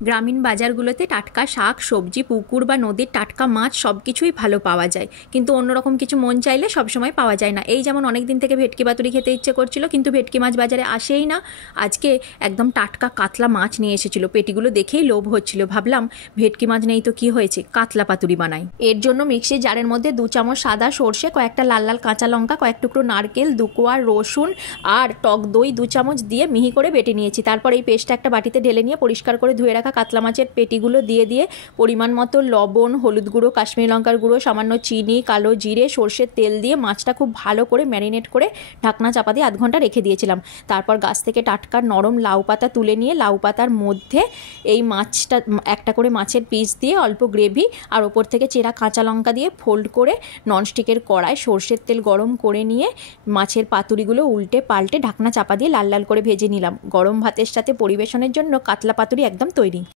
গ্রামীণ বাজারগুলোতে টাটকা শাক সবজি পুকুর বা নদীর টাটকা মাছ সব কিছুই ভালো পাওয়া যায়, কিন্তু অন্যরকম কিছু মন চাইলে সবসময় পাওয়া যায় না। এই যেমন অনেক দিন থেকে ভেটকি পাতুরি খেতে ইচ্ছে করছিল, কিন্তু ভেটকি মাছ বাজারে আসেই না। আজকে একদম টাটকা কাতলা মাছ নিয়ে এসেছিল, পেটিগুলো দেখেই লোভ হচ্ছিল। ভাবলাম ভেটকি মাছ নেই তো কি হয়েছে, কাতলা পাতুরি বানাই। এর জন্য মিক্সির জারের মধ্যে 2 চামচ সাদা সর্ষে, কয়েকটা লাল লাল কাঁচা লঙ্কা, কয়েক টুকরো নারকেল, 2 কোয়া রসুন আর টক দই 2 চামচ দিয়ে মিহি করে বেটে নিয়েছি। তারপর এই পেস্টটা একটা বাটিতে ঢেলে নিয়ে পরিষ্কার করে ধুয়ে রাখা কাতলা মাছের পেটিগুলো দিয়ে পরিমাণ মতো লবণ, হলুদ গুঁড়ো, কাশ্মীরি লঙ্কার গুঁড়ো, সামান্য চিনি, কালো জিরে, সর্ষের তেল দিয়ে মাছটা খুব ভালো করে ম্যারিনেট করে ঢাকনা চাপা দিয়ে 1/2 ঘন্টা রেখে দিয়েছিলাম। তারপর গাছ থেকে টাটকা নরম লাউ পাতা তুলে নিয়ে লাউ পাতার মধ্যে এই মাছটা একটা করে মাছের পিস দিয়ে অল্প গ্রেভি আর ওপর থেকে চেরা কাঁচা লঙ্কা দিয়ে ফোল্ড করে ননস্টিকের কড়ায় সর্ষের তেল গরম করে নিয়ে মাছের পাতুরিগুলো উল্টে পাল্টে ঢাকনা চাপা দিয়ে লাল লাল করে ভেজে নিলাম। গরম ভাতের সাথে পরিবেশনের জন্য কাতলা পাতুরি একদম তৈরি।